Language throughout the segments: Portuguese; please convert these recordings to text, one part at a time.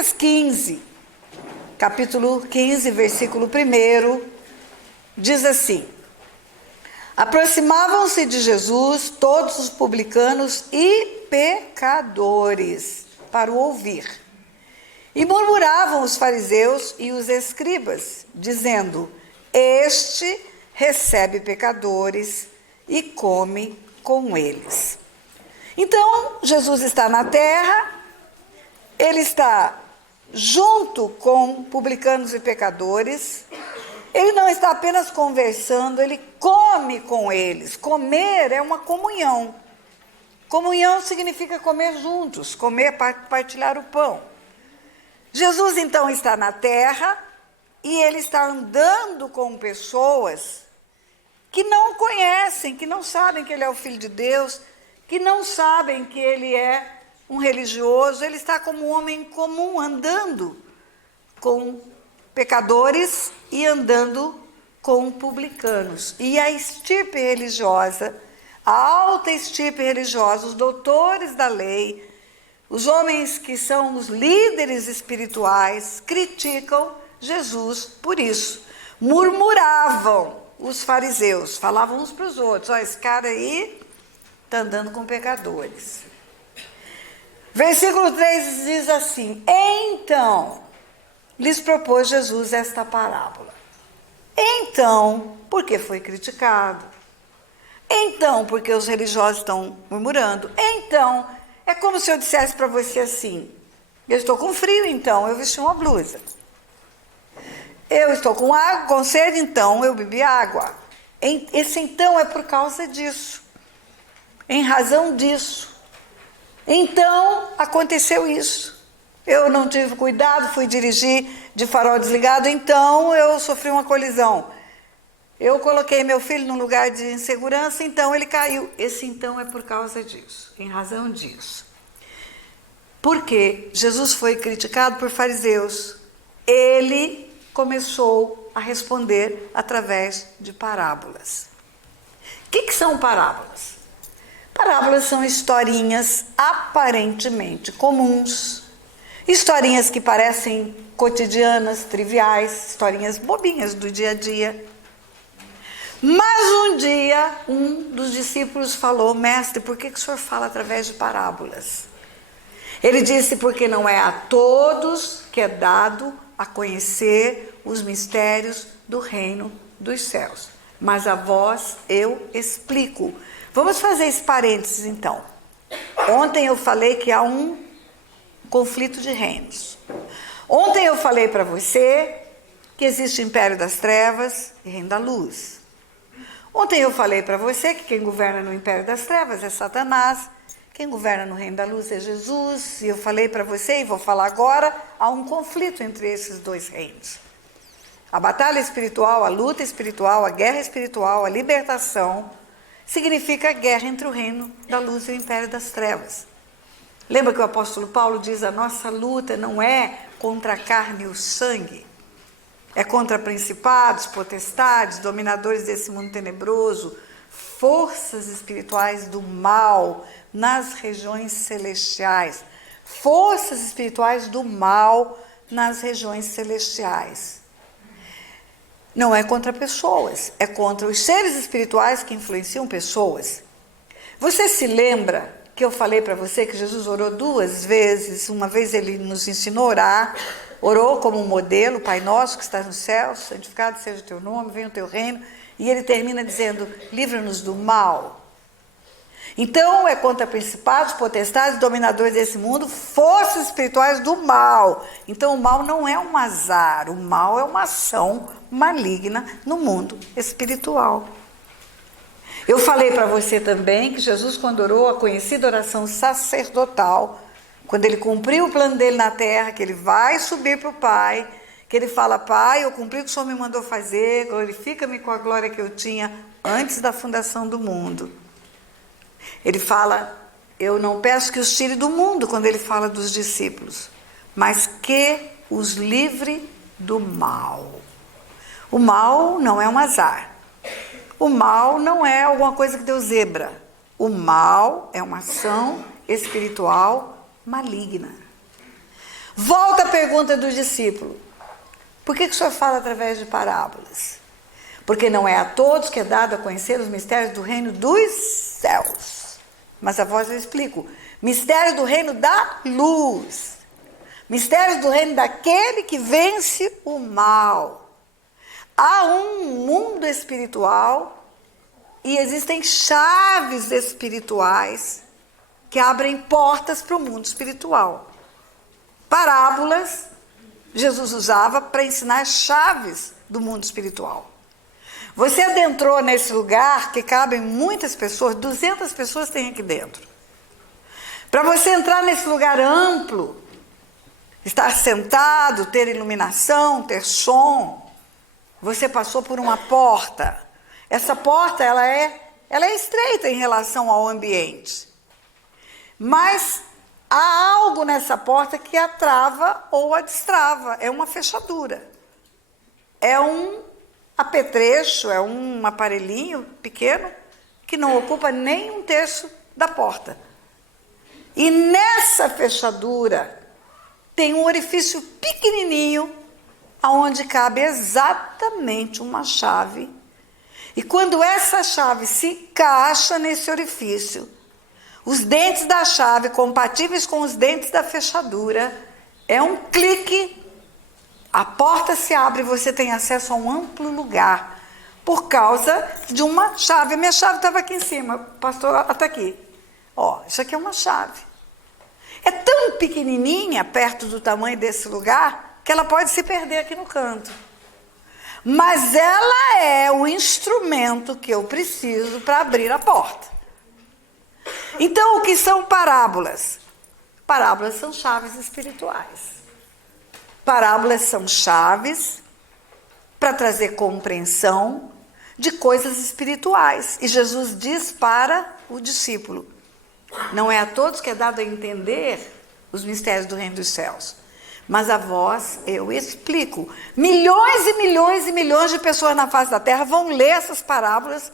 Lucas 15, capítulo 15, versículo 1, diz assim: aproximavam-se de Jesus todos os publicanos e pecadores para o ouvir. E murmuravam os fariseus e os escribas, dizendo: este recebe pecadores e come com eles. Então, Jesus está na terra, ele está junto com publicanos e pecadores, ele não está apenas conversando, ele come com eles. Comer é uma comunhão. Comunhão significa comer juntos, comer, partilhar o pão. Jesus então está na terra e ele está andando com pessoas que não o conhecem, que não sabem que ele é o Filho de Deus, que não sabem que ele é um religioso. Ele está como um homem comum, andando com pecadores e andando com publicanos. E a estirpe religiosa, a alta estirpe religiosa, os doutores da lei, os homens que são os líderes espirituais, criticam Jesus por isso. Murmuravam os fariseus, falavam uns para os outros: ó, esse cara aí está andando com pecadores. Versículo 3 diz assim: então lhes propôs Jesus esta parábola. Então, porque foi criticado. Então, porque os religiosos estão murmurando. Então, é como se eu dissesse para você assim: eu estou com frio, então eu vesti uma blusa. Eu estou com água, com sede, então eu bebi água. Esse então é por causa disso. Em razão disso. Então, aconteceu isso. Eu não tive cuidado, fui dirigir de farol desligado, então eu sofri uma colisão. Eu coloquei meu filho num lugar de insegurança, então ele caiu. Esse então é por causa disso, em razão disso. Porque Jesus foi criticado por fariseus, ele começou a responder através de parábolas. O que são parábolas? Parábolas são historinhas aparentemente comuns, historinhas que parecem cotidianas, triviais, historinhas bobinhas do dia a dia. Mas um dia, um dos discípulos falou: mestre, por que o senhor fala através de parábolas? Ele disse: porque não é a todos que é dado a conhecer os mistérios do reino dos céus, mas a vós eu explico. Vamos fazer esse parênteses então. Ontem eu falei que há um conflito de reinos. Ontem eu falei para você que existe o império das trevas e reino da luz. Ontem eu falei para você que quem governa no império das trevas é Satanás, quem governa no reino da luz é Jesus. E eu falei para você, e vou falar agora, há um conflito entre esses dois reinos. A batalha espiritual, a luta espiritual, a guerra espiritual, a libertação, significa a guerra entre o reino da luz e o império das trevas. Lembra que o apóstolo Paulo diz: a nossa luta não é contra a carne e o sangue, é contra principados, potestades, dominadores desse mundo tenebroso, forças espirituais do mal nas regiões celestiais. Forças espirituais do mal nas regiões celestiais. Não é contra pessoas, é contra os seres espirituais que influenciam pessoas. Você se lembra que eu falei para você que Jesus orou 2 vezes? Uma vez ele nos ensinou a orar, orou como um modelo: Pai nosso que estás no céu, santificado seja o teu nome, venha o teu reino. E ele termina dizendo: livra-nos do mal. Então é contra principados, potestades, dominadores desse mundo, forças espirituais do mal. Então o mal não é um azar, o mal é uma ação maligna no mundo espiritual. Eu falei para você também que Jesus, quando orou a conhecida oração sacerdotal, quando ele cumpriu o plano dele na terra, que ele vai subir para o Pai, que ele fala: Pai, eu cumpri o que o Senhor me mandou fazer, glorifica-me com a glória que eu tinha antes da fundação do mundo. Ele fala: eu não peço que os tire do mundo, quando ele fala dos discípulos, mas que os livre do mal. O mal não é um azar. O mal não é alguma coisa que deu zebra. O mal é uma ação espiritual maligna. Volta a pergunta do discípulo. Por que o Senhor fala através de parábolas? Porque não é a todos que é dado a conhecer os mistérios do reino dos céus. Mas a vós eu explico. Mistério do reino da luz. Mistério do reino daquele que vence o mal. Há um mundo espiritual e existem chaves espirituais que abrem portas para o mundo espiritual. Parábolas, Jesus usava para ensinar chaves do mundo espiritual. Você adentrou nesse lugar que cabem muitas pessoas, 200 pessoas tem aqui dentro. Para você entrar nesse lugar amplo, estar sentado, ter iluminação, ter som, você passou por uma porta. Essa porta, ela é estreita em relação ao ambiente. Mas há algo nessa porta que a trava ou a destrava. É uma fechadura. É um apetrecho, é um aparelhinho pequeno que não ocupa nem um terço da porta. E nessa fechadura tem um orifício pequenininho aonde cabe exatamente uma chave. E quando essa chave se encaixa nesse orifício, os dentes da chave compatíveis com os dentes da fechadura, é um clique, a porta se abre e você tem acesso a um amplo lugar, por causa de uma chave. A minha chave estava aqui em cima, pastor, até aqui. Ó, isso aqui é uma chave. É tão pequenininha, perto do tamanho desse lugar, que ela pode se perder aqui no canto. Mas ela é o instrumento que eu preciso para abrir a porta. Então, o que são parábolas? Parábolas são chaves espirituais. Parábolas são chaves para trazer compreensão de coisas espirituais. E Jesus diz para o discípulo: não é a todos que é dado a entender os mistérios do reino dos céus, mas a vós eu explico. Milhões e milhões e milhões de pessoas na face da terra vão ler essas parábolas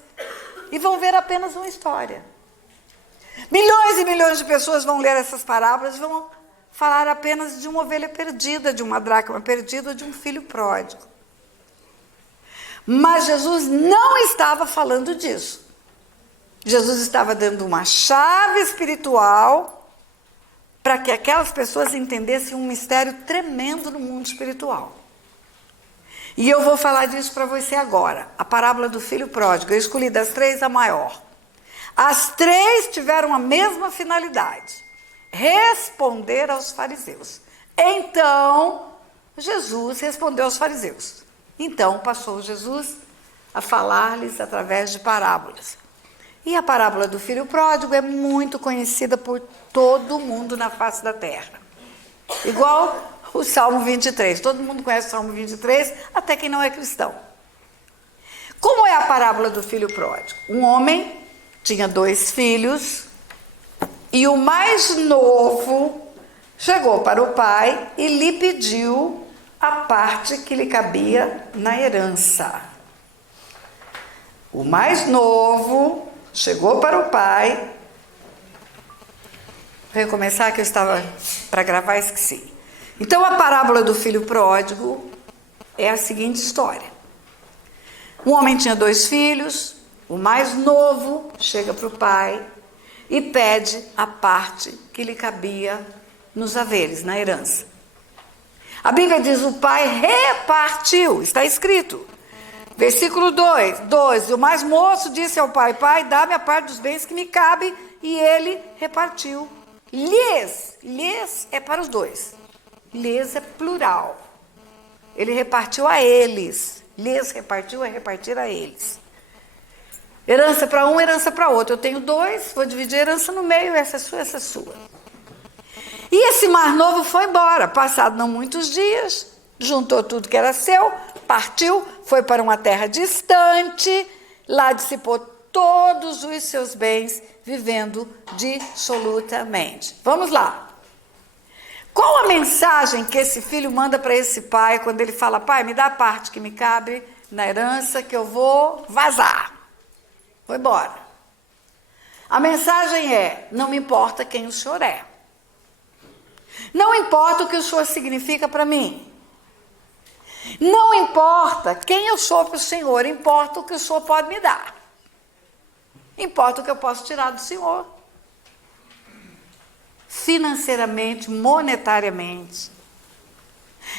e vão ver apenas uma história. Milhões e milhões de pessoas vão ler essas parábolas e vão falar apenas de uma ovelha perdida, de uma dracma perdida, de um filho pródigo. Mas Jesus não estava falando disso. Jesus estava dando uma chave espiritual para que aquelas pessoas entendessem um mistério tremendo no mundo espiritual. E eu vou falar disso para você agora. A parábola do filho pródigo, eu escolhi das três a maior. As três tiveram a mesma finalidade: responder aos fariseus. Então, Jesus respondeu aos fariseus. Então, passou Jesus a falar-lhes através de parábolas. E a parábola do filho pródigo é muito conhecida por todo mundo na face da terra. Igual o Salmo 23. Todo mundo conhece o Salmo 23, até quem não é cristão. Como é a parábola do filho pródigo? Um homem tinha 2 filhos e o mais novo chegou para o pai e lhe pediu a parte que lhe cabia na herança. O mais novo chegou para o pai. Vou recomeçar, que eu estava para gravar e esqueci. Então, a parábola do filho pródigo é a seguinte história. Um homem tinha 2 filhos, o mais novo chega para o pai e pede a parte que lhe cabia nos haveres, na herança. A Bíblia diz: o pai repartiu, está escrito. Versículo 2, o mais moço disse ao pai: pai, dá-me a parte dos bens que me cabe, e ele repartiu. Lhes é para os 2. Lhes é plural. Ele repartiu a eles. Lhes repartiu é repartir a eles. Herança para um, herança para outro. Eu tenho 2, vou dividir a herança no meio, essa é sua, essa é sua. E esse mais novo foi embora. Passado não muitos dias, juntou tudo que era seu, partiu, foi para uma terra distante, lá dissipou todos os seus bens, vivendo dissolutamente. Vamos lá. Qual a mensagem que esse filho manda para esse pai quando ele fala: pai, me dá a parte que me cabe na herança, que eu vou vazar, vou embora? A mensagem é: não me importa quem o senhor é. Não importa o que o Senhor significa para mim. Não importa quem eu sou para o Senhor, importa o que o Senhor pode me dar. Importa o que eu posso tirar do Senhor. Financeiramente, monetariamente.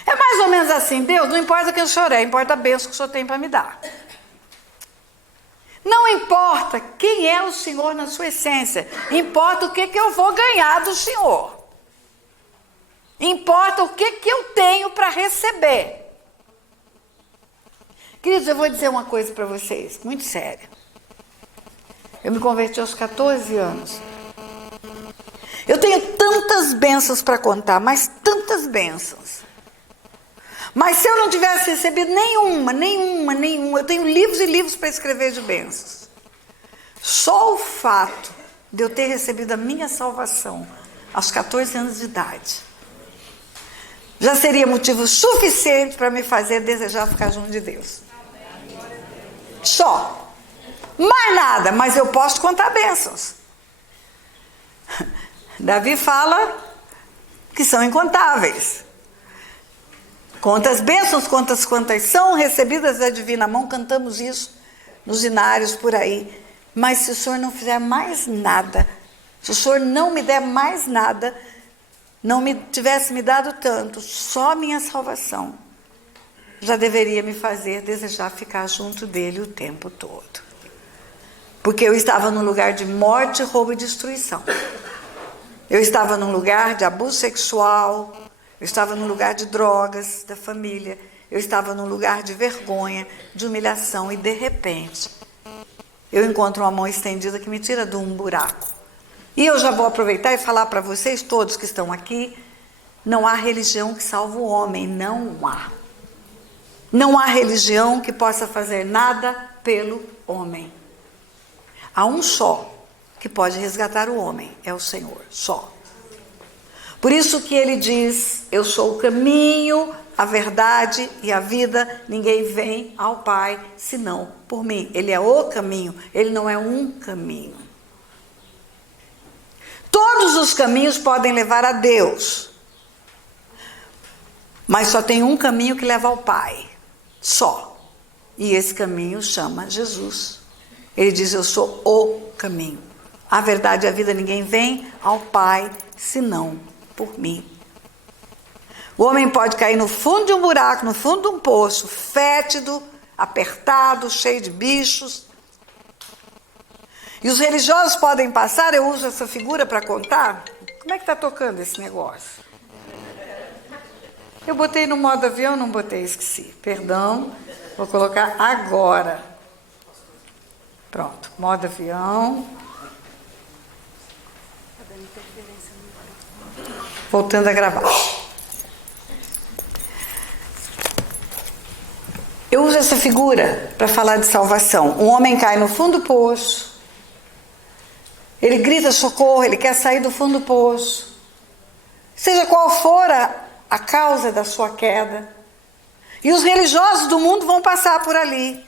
É mais ou menos assim, Deus, não importa quem o Senhor é, importa a bênção que o Senhor tem para me dar. Não importa quem é o Senhor na sua essência, importa o que eu vou ganhar do Senhor. Importa o que eu tenho para receber. Queridos, eu vou dizer uma coisa para vocês, muito séria. Eu me converti aos 14 anos. Eu tenho tantas bênçãos para contar, mas tantas bênçãos. Mas se eu não tivesse recebido nenhuma, eu tenho livros e livros para escrever de bênçãos. Só o fato de eu ter recebido a minha salvação aos 14 anos de idade já seria motivo suficiente para me fazer desejar ficar junto de Deus. Só. Mais nada, mas eu posso contar bênçãos. Davi fala que são incontáveis. Quantas bênçãos, quantas são recebidas da divina mão, cantamos isso nos hinários por aí. Mas se o Senhor não fizer mais nada, se o Senhor não me der mais nada, não me tivesse me dado tanto, só a minha salvação já deveria me fazer desejar ficar junto dele o tempo todo. Porque eu estava num lugar de morte, roubo e destruição. Eu estava num lugar de abuso sexual, eu estava num lugar de drogas da família, eu estava num lugar de vergonha, de humilhação, e de repente eu encontro uma mão estendida que me tira de um buraco. E eu já vou aproveitar e falar para vocês, todos que estão aqui, não há religião que salve o homem, não há. Não há religião que possa fazer nada pelo homem. Há um só que pode resgatar o homem, é o Senhor, só. Por isso que ele diz, eu sou o caminho, a verdade e a vida, ninguém vem ao Pai senão por mim. Ele é o caminho, ele não é um caminho. Todos os caminhos podem levar a Deus, mas só tem um caminho que leva ao Pai, só. E esse caminho chama Jesus. Ele diz, eu sou o caminho. A verdade e a vida, ninguém vem ao Pai senão por mim. O homem pode cair no fundo de um buraco, no fundo de um poço, fétido, apertado, cheio de bichos. E os religiosos podem passar, eu uso essa figura para contar. Como é que está tocando esse negócio? Eu botei no modo avião, não botei, esqueci. Perdão, vou colocar agora. Pronto, modo avião. Voltando a gravar. Eu uso essa figura para falar de salvação. Um homem cai no fundo do poço. Ele grita socorro, ele quer sair do fundo do poço. Seja qual for a causa da sua queda. E os religiosos do mundo vão passar por ali.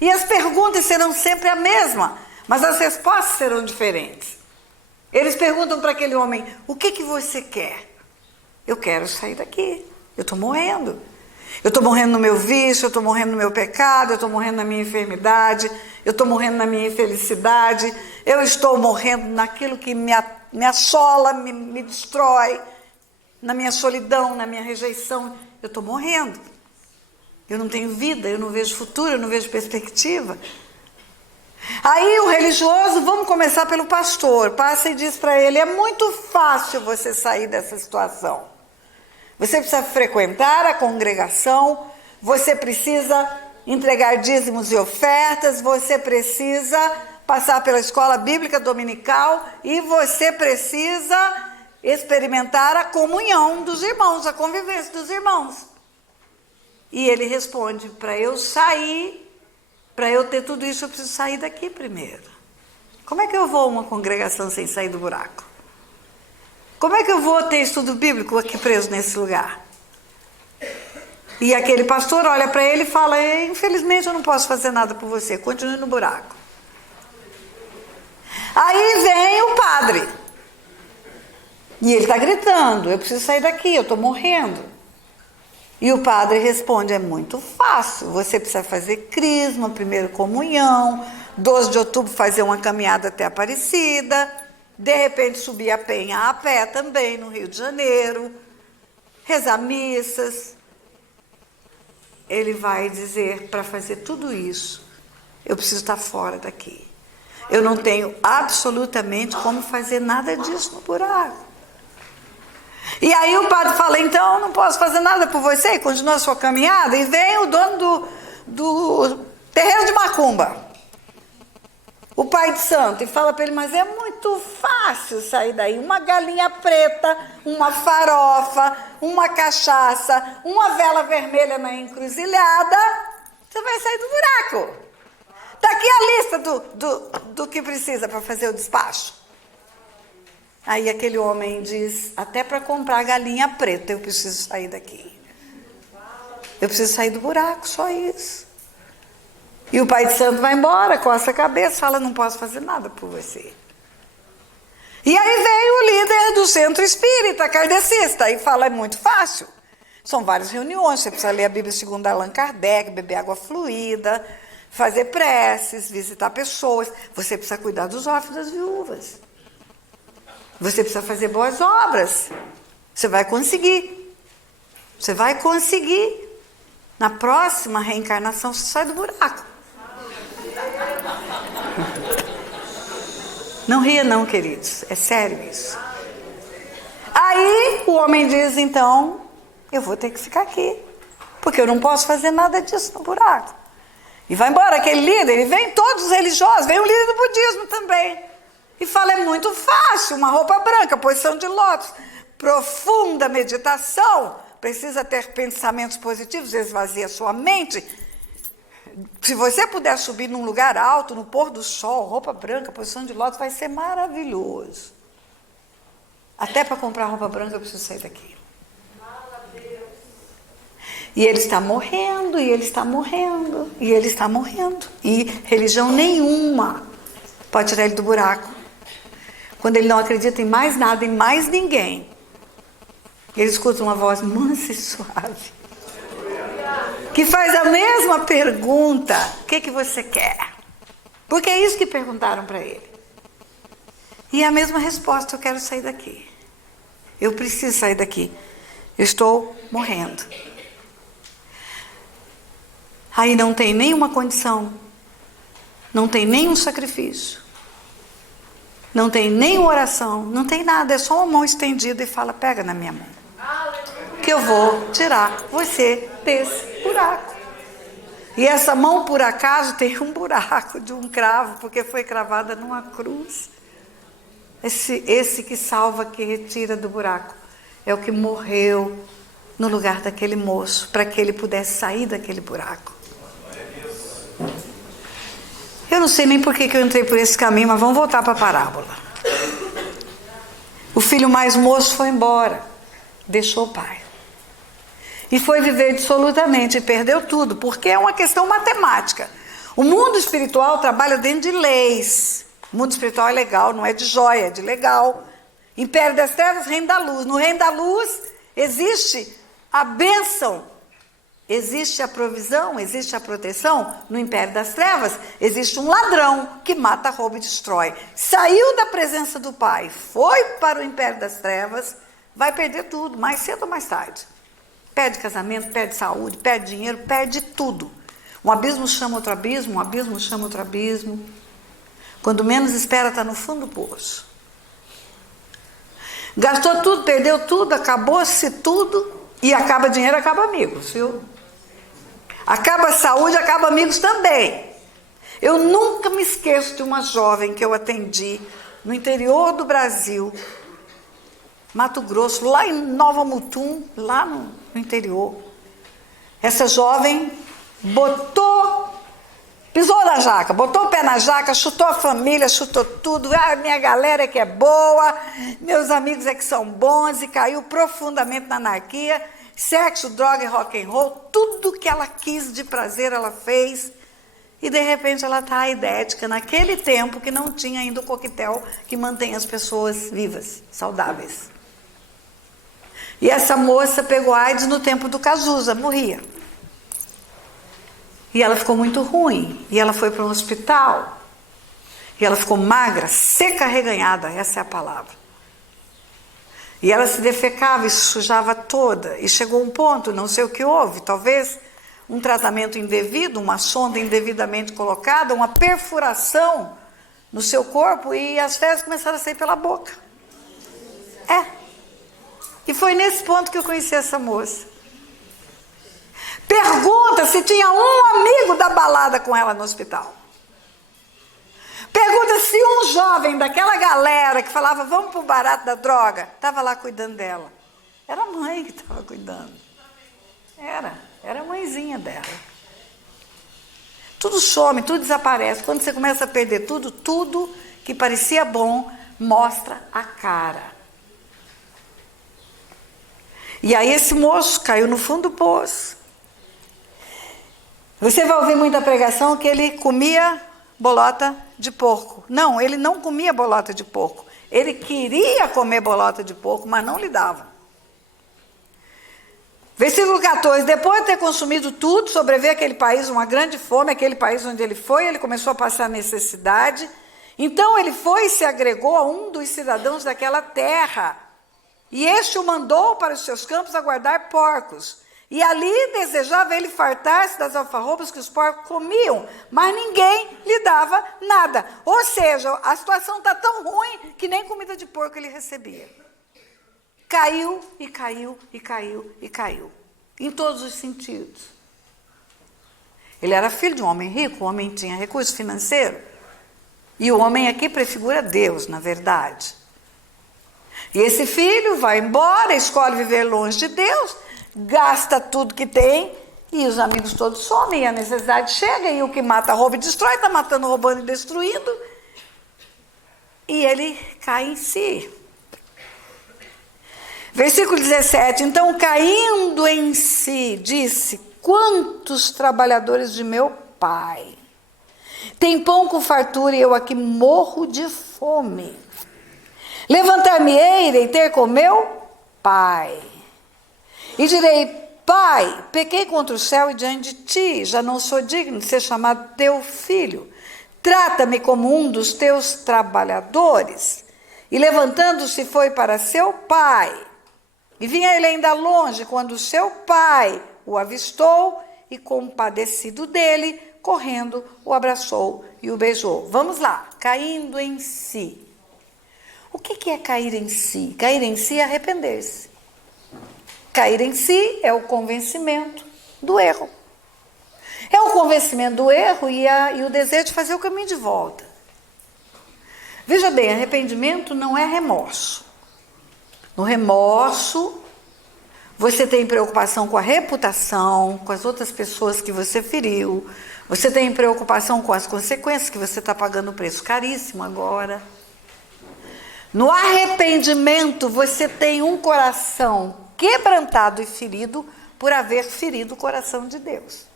E as perguntas serão sempre a mesma, mas as respostas serão diferentes. Eles perguntam para aquele homem, o que você quer? Eu quero sair daqui, eu estou morrendo. Eu estou morrendo no meu vício, eu estou morrendo no meu pecado, eu estou morrendo na minha enfermidade, eu estou morrendo na minha infelicidade, eu estou morrendo naquilo que me assola, me destrói, na minha solidão, na minha rejeição. Eu estou morrendo. Eu não tenho vida, eu não vejo futuro, eu não vejo perspectiva. Aí o religioso, vamos começar pelo pastor, passa e diz para ele, é muito fácil você sair dessa situação. Você precisa frequentar a congregação, você precisa entregar dízimos e ofertas, você precisa passar pela escola bíblica dominical e você precisa experimentar a comunhão dos irmãos, a convivência dos irmãos. E ele responde, para eu sair, para eu ter tudo isso, eu preciso sair daqui primeiro. Como é que eu vou a uma congregação sem sair do buraco? Como é que eu vou ter estudo bíblico aqui preso nesse lugar? E aquele pastor olha para ele e fala, infelizmente eu não posso fazer nada por você, continue no buraco. Aí vem o padre. E ele está gritando, eu preciso sair daqui, eu estou morrendo. E o padre responde, é muito fácil, você precisa fazer crisma, primeiro comunhão, 12 de outubro fazer uma caminhada até Aparecida, de repente subir a Penha a pé também, no Rio de Janeiro, rezar missas. Ele vai dizer, para fazer tudo isso, eu preciso estar fora daqui. Eu não tenho absolutamente como fazer nada disso no buraco. E aí o padre fala, então eu não posso fazer nada por você, e continua a sua caminhada, e vem o dono do terreiro de macumba, o pai de santo, e fala para ele, mas é muito fácil sair daí, uma galinha preta, uma farofa, uma cachaça, uma vela vermelha na encruzilhada, você vai sair do buraco. Está aqui a lista do que precisa para fazer o despacho. Aí aquele homem diz, até para comprar galinha preta eu preciso sair daqui. Eu preciso sair do buraco, só isso. E o pai de santo vai embora, coça a cabeça, fala, não posso fazer nada por você. E aí veio o líder do centro espírita, kardecista, e fala, é muito fácil. São várias reuniões, você precisa ler a Bíblia segundo Allan Kardec, beber água fluida, fazer preces, visitar pessoas. Você precisa cuidar dos órfãos e das viúvas. Você precisa fazer boas obras. Você vai conseguir. Você vai conseguir. Na próxima reencarnação, você sai do buraco. Não ria não, queridos. É sério isso. Aí o homem diz, então, eu vou ter que ficar aqui. Porque eu não posso fazer nada disso no buraco. E vai embora aquele líder, e vem todos os religiosos, vem o líder do budismo também. E fala, é muito fácil, uma roupa branca, posição de lótus, profunda meditação, precisa ter pensamentos positivos, esvazia sua mente. Se você puder subir num lugar alto, no pôr do sol, roupa branca, posição de lótus, vai ser maravilhoso. Até para comprar roupa branca eu preciso sair daqui. E ele está morrendo, e ele está morrendo, e ele está morrendo. E religião nenhuma pode tirar ele do buraco. Quando ele não acredita em mais nada, em mais ninguém, ele escuta uma voz mansa e suave, que faz a mesma pergunta, o que você quer? Porque é isso que perguntaram para ele. E a mesma resposta, eu quero sair daqui. Eu preciso sair daqui. Eu estou morrendo. Aí não tem nenhuma condição, não tem nenhum sacrifício, não tem nenhuma oração, não tem nada, é só uma mão estendida e fala, pega na minha mão, que eu vou tirar você desse buraco. E essa mão, por acaso, tem um buraco de um cravo, porque foi cravada numa cruz. Esse que salva, que retira do buraco, é o que morreu no lugar daquele moço, para que ele pudesse sair daquele buraco. Eu não sei nem por que eu entrei por esse caminho, mas vamos voltar para a parábola. O filho mais moço foi embora, deixou o pai. E foi viver dissolutamente, e perdeu tudo, porque é uma questão matemática. O mundo espiritual trabalha dentro de leis. O mundo espiritual é legal, não é de joia, é de legal. Império das Trevas, Reino da Luz. No Reino da Luz existe a bênção. Existe a provisão, existe a proteção. No Império das Trevas existe um ladrão que mata, rouba e destrói. Saiu da presença do Pai, foi para o Império das Trevas, vai perder tudo, mais cedo ou mais tarde. Perde casamento, perde saúde, perde dinheiro, perde tudo. Um abismo chama outro abismo, um abismo chama outro abismo. Quando menos espera, está no fundo do poço. Gastou tudo, perdeu tudo, acabou-se tudo. E acaba dinheiro, acaba amigos, viu? Acaba saúde, acaba amigos também. Eu nunca me esqueço de uma jovem que eu atendi no interior do Brasil, Mato Grosso, lá em Nova Mutum, lá no interior. Essa jovem pisou na jaca, botou o pé na jaca, chutou a família, chutou tudo. Ah, minha galera é que é boa, meus amigos é que são bons, e caiu profundamente na anarquia. Sexo, droga e rock and roll, tudo que ela quis de prazer ela fez. E de repente ela está aidética naquele tempo que não tinha ainda o coquetel que mantém as pessoas vivas, saudáveis. E essa moça pegou AIDS no tempo do Cazuza, morria. E ela ficou muito ruim. E ela foi para um hospital. E ela ficou magra, seca, reganhada, essa é a palavra. E ela se defecava e se sujava toda. E chegou um ponto, não sei o que houve, talvez um tratamento indevido, uma sonda indevidamente colocada, uma perfuração no seu corpo e as fezes começaram a sair pela boca. E foi nesse ponto que eu conheci essa moça. Pergunta se tinha um amigo da balada com ela no hospital. Pergunta se um jovem daquela galera que falava vamos pro barato da droga, estava lá cuidando dela. Era a mãe que estava cuidando. Era a mãezinha dela. Tudo some, tudo desaparece. Quando você começa a perder tudo que parecia bom, mostra a cara. E aí esse moço caiu no fundo do poço. Você vai ouvir muita pregação que ele comia bolota de porco. Não, ele não comia bolota de porco. Ele queria comer bolota de porco, mas não lhe dava. Versículo 14, depois de ter consumido tudo, sobreveio aquele país uma grande fome, aquele país onde ele foi, ele começou a passar necessidade. Então ele foi e se agregou a um dos cidadãos daquela terra. E este o mandou para os seus campos a guardar porcos. E ali desejava ele fartar-se das alfarrobas que os porcos comiam, mas ninguém lhe dava nada. Ou seja, a situação está tão ruim que nem comida de porco ele recebia. Caiu e caiu e caiu e caiu. Em todos os sentidos. Ele era filho de um homem rico, o homem tinha recurso financeiro. E o homem aqui prefigura Deus, na verdade. E esse filho vai embora, escolhe viver longe de Deus, gasta tudo que tem, e os amigos todos somem, e a necessidade chega, e o que mata, rouba e destrói, está matando, roubando e destruindo. E ele cai em si. Versículo 17, então caindo em si, disse, quantos trabalhadores de meu pai tem pão com fartura e eu aqui morro de fome. Levantar-me-ei, irei ter com meu pai. E direi, pai, pequei contra o céu e diante de ti, já não sou digno de ser chamado teu filho. Trata-me como um dos teus trabalhadores. E levantando-se foi para seu pai. E vinha ele ainda longe, quando seu pai o avistou e, compadecido dele, correndo, o abraçou e o beijou. Vamos lá, caindo em si. O que é cair em si? Cair em si é arrepender-se. Cair em si é o convencimento do erro. É o convencimento do erro e o desejo de fazer o caminho de volta. Veja bem, arrependimento não é remorso. No remorso, você tem preocupação com a reputação, com as outras pessoas que você feriu. Você tem preocupação com as consequências, que você está pagando um preço caríssimo agora. No arrependimento, você tem um coração quebrantado e ferido por haver ferido o coração de Deus.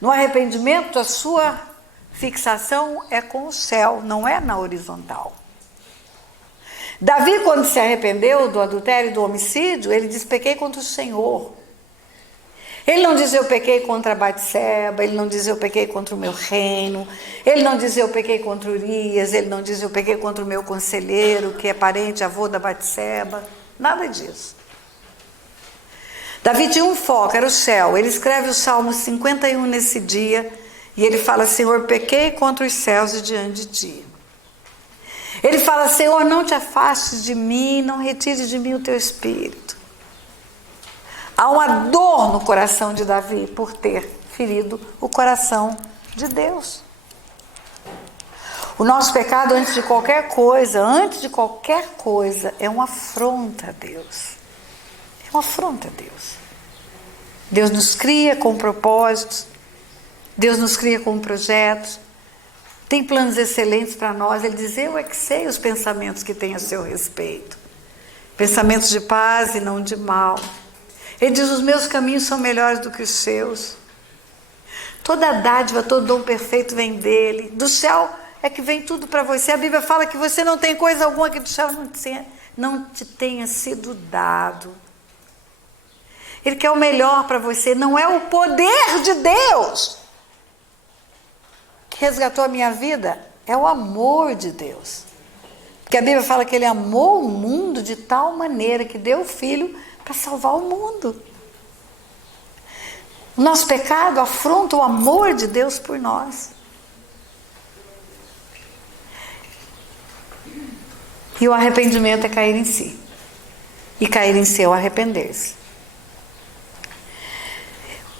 No arrependimento, a sua fixação é com o céu, não é na horizontal. Davi, quando se arrependeu do adultério e do homicídio, ele diz, pequei contra o Senhor. Ele não diz, eu pequei contra Batseba, ele não diz, eu pequei contra o meu reino, ele não diz, eu pequei contra Urias, ele não diz, eu pequei contra o meu conselheiro, que é parente, avô da Batseba, nada disso. Davi tinha um foco, era o céu. Ele escreve o Salmo 51 nesse dia, e ele fala, Senhor, pequei contra os céus e diante de ti. Ele fala, Senhor, não te afastes de mim, não retire de mim o teu espírito. Há uma dor no coração de Davi por ter ferido o coração de Deus. O nosso pecado, antes de qualquer coisa, é uma afronta a Deus. É uma afronta a Deus. Deus nos cria com propósitos, Deus nos cria com projetos, tem planos excelentes para nós. Ele diz, eu é que sei os pensamentos que tem a seu respeito. Pensamentos de paz e não de mal. Ele diz, os meus caminhos são melhores do que os seus. Toda dádiva, todo dom perfeito vem dele. Do céu é que vem tudo para você. A Bíblia fala que você não tem coisa alguma que do céu não não te tenha sido dado. Ele quer o melhor para você. Não é o poder de Deus que resgatou a minha vida, é o amor de Deus. Porque a Bíblia fala que ele amou o mundo de tal maneira que deu o Filho para salvar o mundo. O nosso pecado afronta o amor de Deus por nós. E o arrependimento é cair em si. E cair em si é o arrepender-se.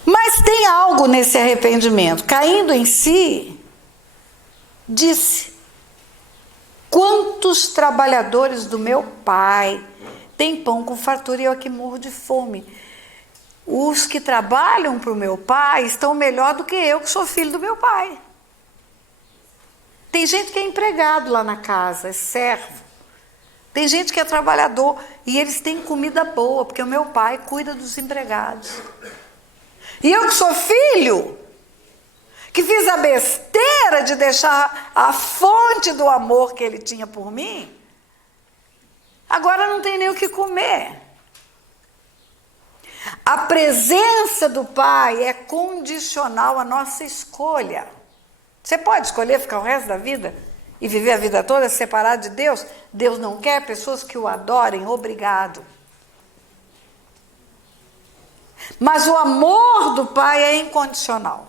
Mas tem algo nesse arrependimento. Caindo em si, disse: quantos trabalhadores do meu pai têm pão com fartura e eu aqui morro de fome? Os que trabalham para o meu pai estão melhor do que eu, que sou filho do meu pai. Tem gente que é empregado lá na casa, é servo. Tem gente que é trabalhador e eles têm comida boa, porque o meu pai cuida dos empregados. E eu que sou filho, que fiz a besteira de deixar a fonte do amor que ele tinha por mim, agora não tem nem o que comer. A presença do Pai é condicional à nossa escolha. Você pode escolher ficar o resto da vida e viver a vida toda separado de Deus? Deus não quer pessoas que o adorem, obrigado. Mas o amor do Pai é incondicional.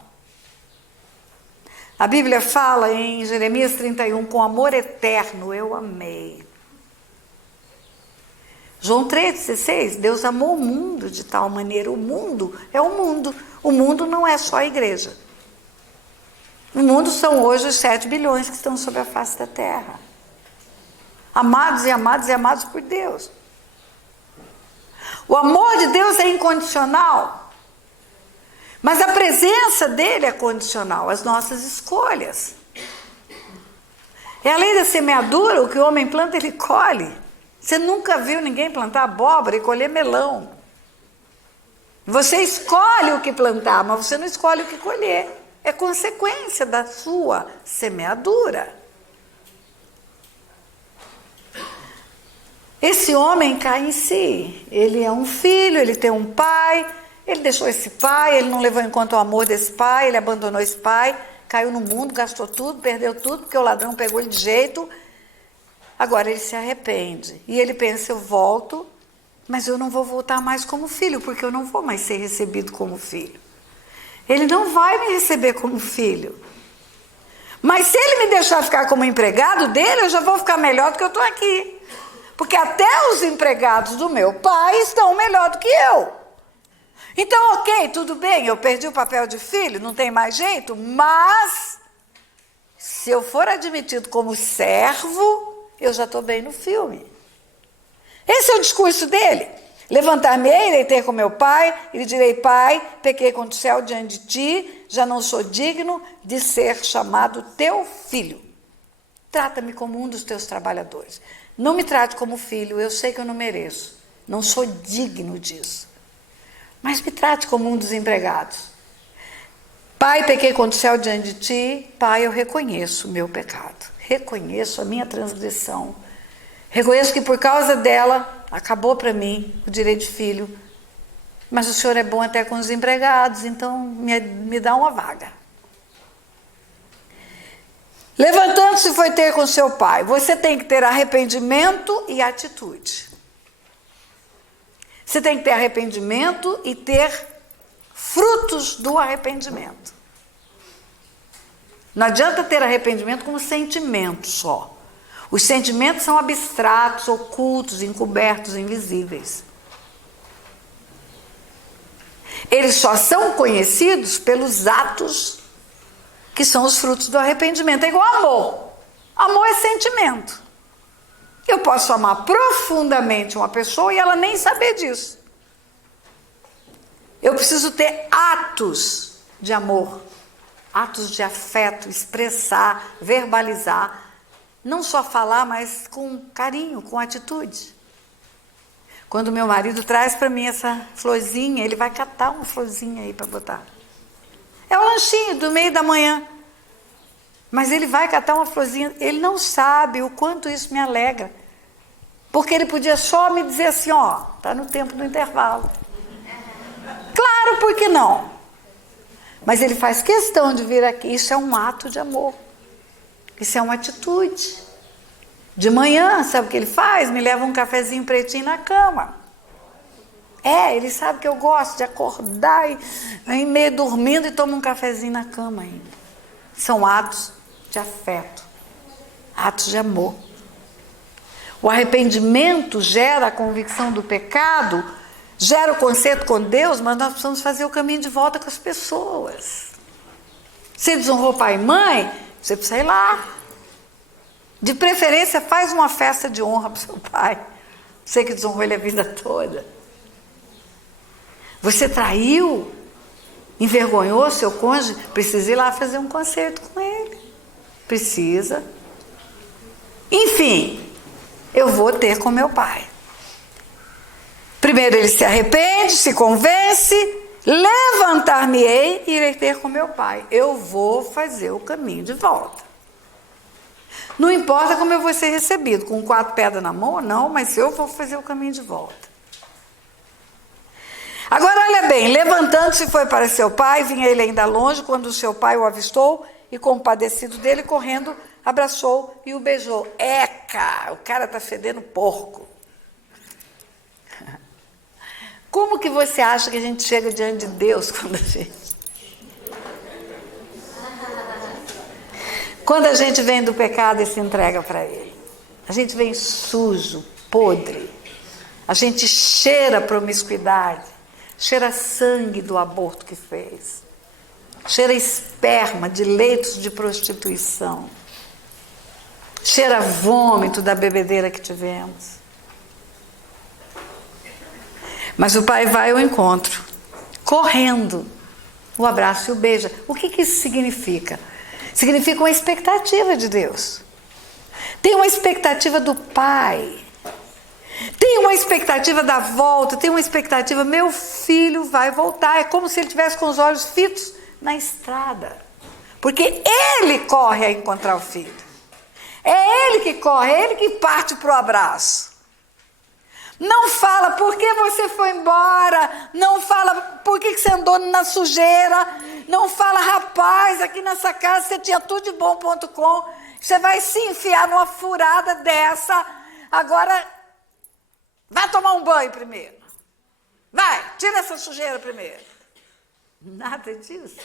A Bíblia fala em Jeremias 31, com amor eterno eu amei. João 3,16, Deus amou o mundo de tal maneira. O mundo é o mundo. O mundo não é só a igreja. O mundo são hoje os 7 bilhões que estão sobre a face da terra. Amados e amados e amados por Deus. O amor de Deus é incondicional. Mas a presença dele é condicional, as nossas escolhas. É a lei da semeadura, o que o homem planta, ele colhe. Você nunca viu ninguém plantar abóbora e colher melão. Você escolhe o que plantar, mas você não escolhe o que colher. É consequência da sua semeadura. Esse homem cai em si. Ele é um filho, ele tem um pai, ele deixou esse pai, ele não levou em conta o amor desse pai, ele abandonou esse pai, caiu no mundo, gastou tudo, perdeu tudo, porque o ladrão pegou ele de jeito. Agora ele se arrepende. E ele pensa, eu volto, mas eu não vou voltar mais como filho, porque eu não vou mais ser recebido como filho. Ele não vai me receber como filho. Mas se ele me deixar ficar como empregado dele, eu já vou ficar melhor do que eu estou aqui. Porque até os empregados do meu pai estão melhor do que eu. Então, ok, tudo bem, eu perdi o papel de filho, não tem mais jeito, mas se eu for admitido como servo, eu já estou bem no filme. Esse é o discurso dele. Levantar-me-ei, irei ter com meu pai, e lhe direi, pai, pequei contra o céu diante de ti, já não sou digno de ser chamado teu filho. Trata-me como um dos teus trabalhadores. Não me trate como filho, eu sei que eu não mereço. Não sou digno disso. Mas me trate como um dos empregados. Pai, pequei contra o céu diante de ti, pai, eu reconheço o meu pecado. Reconheço a minha transgressão. Reconheço que por causa dela acabou para mim o direito de filho. Mas o Senhor é bom até com os empregados, então me dá uma vaga. Levantando-se foi ter com seu pai. Você tem que ter arrependimento e atitude. Você tem que ter arrependimento e ter frutos do arrependimento. Não adianta ter arrependimento como sentimento só. Os sentimentos são abstratos, ocultos, encobertos, invisíveis. Eles só são conhecidos pelos atos que são os frutos do arrependimento. É igual amor. Amor é sentimento. Eu posso amar profundamente uma pessoa e ela nem saber disso. Eu preciso ter atos de amor, atos de afeto, expressar, verbalizar. Não só falar, mas com carinho, com atitude. Quando meu marido traz para mim essa florzinha, ele vai catar uma florzinha aí para botar. É o lanchinho do meio da manhã. Mas ele vai catar uma florzinha. Ele não sabe o quanto isso me alegra. Porque ele podia só me dizer assim, ó, está no tempo do intervalo. Claro, por que não? Mas ele faz questão de vir aqui. Isso é um ato de amor. Isso é uma atitude. De manhã, sabe o que ele faz? Me leva um cafezinho pretinho na cama. Ele sabe que eu gosto de acordar e meio dormindo e tomo um cafezinho na cama ainda. São atos de afeto. Atos de amor. O arrependimento gera a convicção do pecado, gera o conserto com Deus, mas nós precisamos fazer o caminho de volta com as pessoas. Se desonrou pai e mãe, você precisa ir lá. De preferência, faz uma festa de honra para o seu pai. Você que desonrou ele a vida toda. Você traiu, envergonhou seu cônjuge, precisa ir lá fazer um conserto com ele. Precisa. Enfim, eu vou ter com meu pai. Primeiro ele se arrepende, se convence, levantar-me-ei e irei ter com meu pai. Eu vou fazer o caminho de volta. Não importa como eu vou ser recebido, com 4 pedras na mão ou não, mas eu vou fazer o caminho de volta. Agora olha bem, levantando-se foi para seu pai, vinha ele ainda longe, quando o seu pai o avistou e compadecido dele, correndo, abraçou e o beijou. Eca, o cara está fedendo porco. Como que você acha que a gente chega diante de Deus quando a gente vem do pecado e se entrega para Ele? A gente vem sujo, podre. A gente cheira promiscuidade, cheira sangue do aborto que fez, cheira esperma de leitos de prostituição, cheira vômito da bebedeira que tivemos. Mas o pai vai ao encontro, correndo, o abraço e o beija. O que isso significa? Significa uma expectativa de Deus. Tem uma expectativa do pai. Tem uma expectativa da volta, tem uma expectativa, meu filho vai voltar. É como se ele tivesse com os olhos fitos na estrada. Porque ele corre a encontrar o filho. É ele que corre, é ele que parte para o abraço. Não fala por que você foi embora, não fala por que você andou na sujeira, não fala, rapaz, aqui nessa casa você tinha tudo de bom.com, você vai se enfiar numa furada dessa, agora vai tomar um banho primeiro, vai, tira essa sujeira primeiro. Nada disso.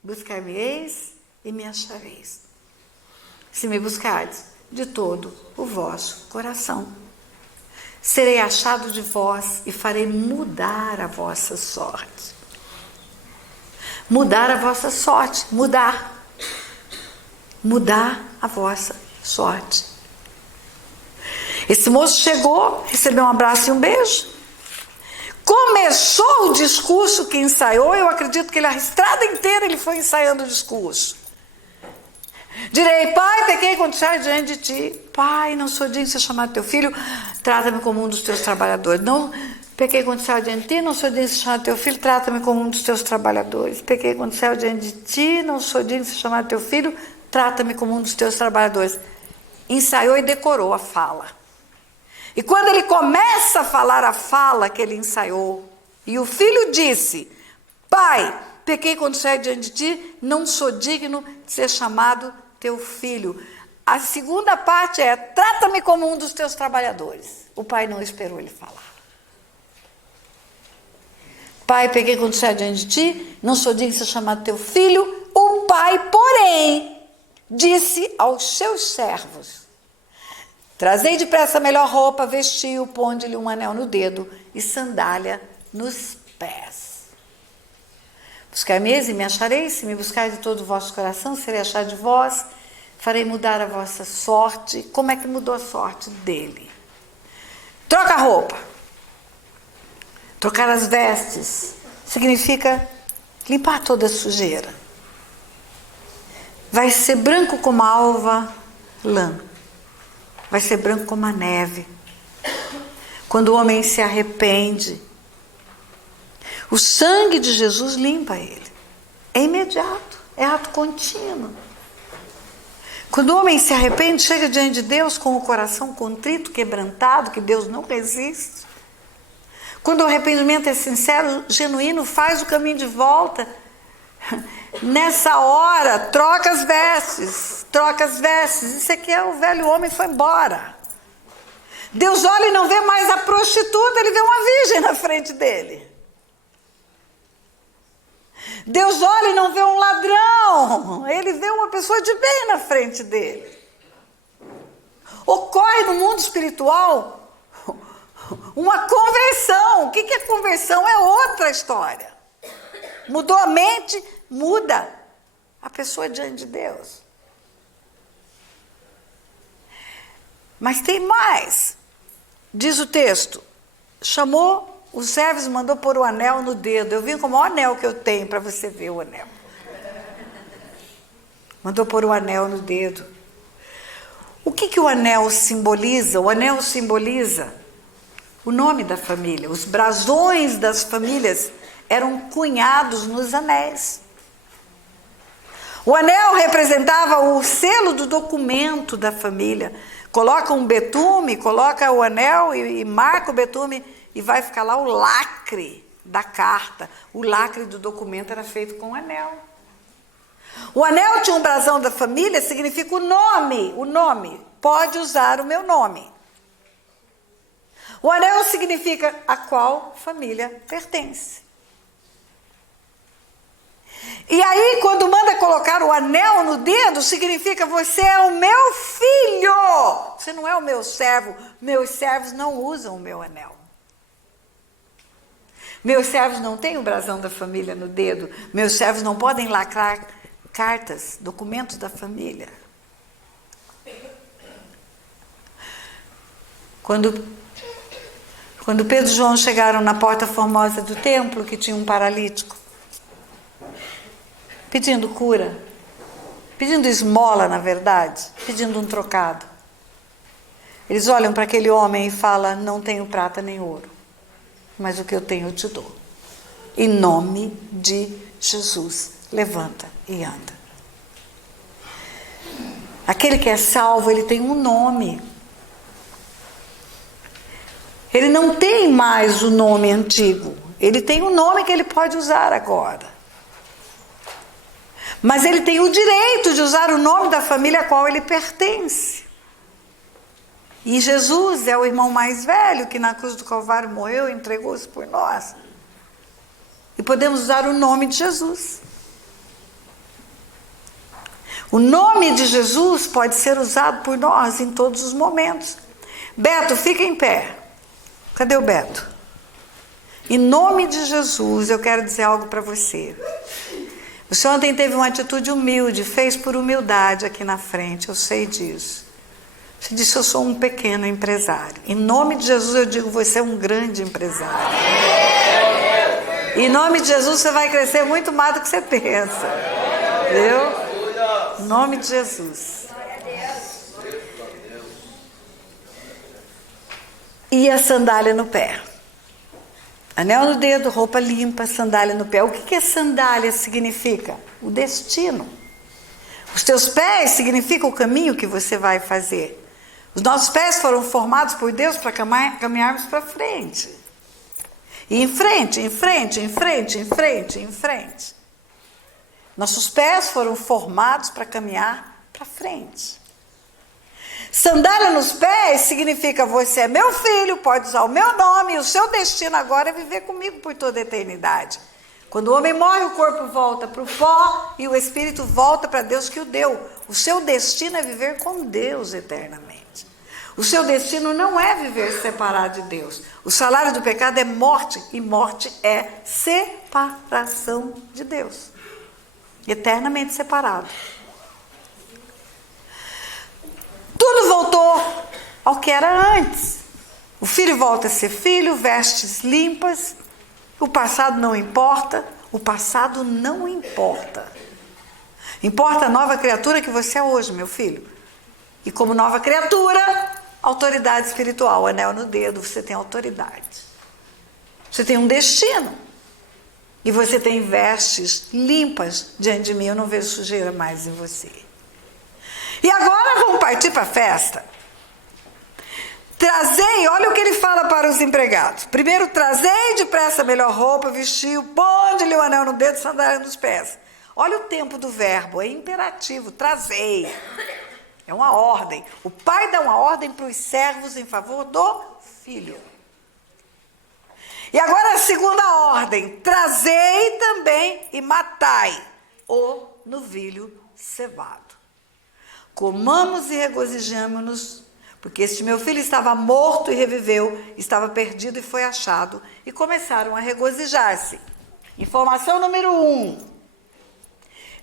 Buscar-me-eis e me achareis, se me buscardes de todo o vosso coração. Serei achado de vós e farei mudar a vossa sorte. Mudar a vossa sorte, mudar. Mudar a vossa sorte. Esse moço chegou, recebeu um abraço e um beijo. Começou o discurso que ensaiou, eu acredito que a estrada inteira ele foi ensaiando o discurso. Direi, pai, pequei quando saio diante de ti. Pai, não sou digno de ser chamado teu filho, trata-me como um dos teus trabalhadores. Não, pequei quando saio diante de ti, não sou digno de ser chamado teu filho, trata-me como um dos teus trabalhadores. Pequei quando saio diante de ti, não sou digno de ser chamado teu filho, trata-me como um dos teus trabalhadores. Ensaiou e decorou a fala. E quando ele começa a falar a fala que ele ensaiou, e o filho disse, pai, pequei quando saio diante de ti, não sou digno de ser chamado teu filho. A segunda parte é, trata-me como um dos teus trabalhadores. O pai não esperou ele falar. Pai, peguei quando saio diante de ti, não sou digno de ser chamado teu filho. O pai, porém, disse aos seus servos, trazei depressa a melhor roupa, vestiu, ponde-lhe um anel no dedo e sandália nos pés. Buscar-me-eis e me achareis, se me buscar de todo o vosso coração, serei achado de vós, farei mudar a vossa sorte. Como é que mudou a sorte dele? Troca a roupa. Trocar as vestes significa limpar toda a sujeira. Vai ser branco como a alva lã. Vai ser branco como a neve. Quando o homem se arrepende, o sangue de Jesus limpa ele. É imediato, é ato contínuo. Quando o homem se arrepende, chega diante de Deus com o coração contrito, quebrantado, que Deus não resiste. Quando o arrependimento é sincero, genuíno, faz o caminho de volta. Nessa hora, troca as vestes, troca as vestes. Isso aqui é o velho homem foi embora. Deus olha e não vê mais a prostituta, ele vê uma virgem na frente dele. Deus olha e não vê um ladrão, ele vê uma pessoa de bem na frente dele. Ocorre no mundo espiritual uma conversão. O que é conversão? É outra história. Mudou a mente, muda a pessoa diante de Deus. Mas tem mais. Diz o texto, chamou os servos e mandou pôr o anel no dedo. Eu vim com o maior anel que eu tenho para você ver o anel. Mandou pôr o anel no dedo. O que o anel simboliza? O anel simboliza o nome da família. Os brasões das famílias eram cunhados nos anéis. O anel representava o selo do documento da família. Coloca um betume, coloca o anel e marca o betume e vai ficar lá o lacre da carta. O lacre do documento era feito com o anel. O anel tinha um brasão da família, significa o nome. O nome. Pode usar o meu nome. O anel significa a qual família pertence. E aí, quando manda colocar o anel no dedo, significa você é o meu filho. Você não é o meu servo. Meus servos não usam o meu anel. Meus servos não têm o brasão da família no dedo. Meus servos não podem lacrar cartas, documentos da família. Quando Pedro e João chegaram na porta formosa do templo, que tinha um paralítico, pedindo cura, pedindo esmola, na verdade, pedindo um trocado. Eles olham para aquele homem e falam, não tenho prata nem ouro, mas o que eu tenho eu te dou. Em nome de Jesus, levanta e anda. Aquele que é salvo, ele tem um nome. Ele não tem mais o nome antigo. Ele tem um nome que ele pode usar agora. Mas ele tem o direito de usar o nome da família a qual ele pertence. E Jesus é o irmão mais velho que na cruz do Calvário morreu e entregou-se por nós. E podemos usar o nome de Jesus. O nome de Jesus pode ser usado por nós em todos os momentos. Beto, fica em pé. Cadê o Beto? Em nome de Jesus, eu quero dizer algo para você. Você ontem teve uma atitude humilde, fez por humildade aqui na frente, eu sei disso. Você disse, eu sou um pequeno empresário. Em nome de Jesus eu digo, você é um grande empresário. Em nome de Jesus você vai crescer muito mais do que você pensa. Entendeu? Em nome de Jesus. E a sandália no pé. Anel no dedo, roupa limpa, sandália no pé. O que a sandália significa? O destino. Os teus pés significam o caminho que você vai fazer. Os nossos pés foram formados por Deus para caminharmos para frente. E em frente, em frente, em frente, em frente, em frente. Nossos pés foram formados para caminhar para frente. Sandália nos pés significa você é meu filho, pode usar o meu nome, e o seu destino agora é viver comigo por toda a eternidade. Quando o homem morre, o corpo volta para o pó e o espírito volta para Deus que o deu. O seu destino é viver com Deus eternamente. O seu destino não é viver separado de Deus. O salário do pecado é morte, e morte é separação de Deus. Eternamente separado. Tudo voltou ao que era antes. O filho volta a ser filho, vestes limpas. O passado não importa. O passado não importa. Importa a nova criatura que você é hoje, meu filho. E como nova criatura, autoridade espiritual, anel no dedo, você tem autoridade. Você tem um destino. E você tem vestes limpas diante de mim. Eu não vejo sujeira mais em você. E agora vamos partir para a festa. Trazei, olha o que ele fala para os empregados. Primeiro, trazei depressa a melhor roupa, vestiu, ponde-lhe o anel no dedo e sandália nos pés. Olha o tempo do verbo, é imperativo, trazei. É uma ordem. O pai dá uma ordem para os servos em favor do filho. E agora a segunda ordem, trazei também e matai o novilho cevado. Comamos e regozijamo-nos, porque este meu filho estava morto e reviveu, estava perdido e foi achado. E começaram a regozijar-se. Informação número 1.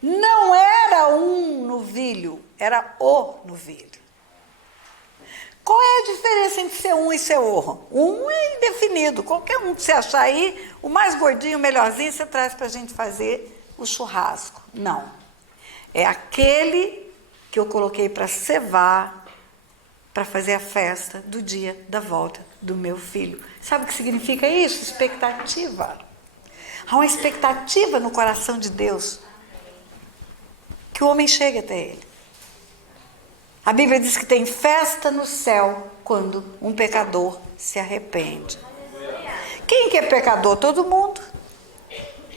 Não era um novilho, era o novilho. Qual é a diferença entre ser um e ser o? Um é indefinido. Qualquer um que você achar aí, o mais gordinho, o melhorzinho, você traz para a gente fazer o churrasco. Não. É aquele que eu coloquei para cevar, para fazer a festa do dia da volta do meu filho. Sabe o que significa isso? Expectativa. Há uma expectativa no coração de Deus que o homem chegue até ele. A Bíblia diz que tem festa no céu quando um pecador se arrepende. Quem que é pecador? Todo mundo.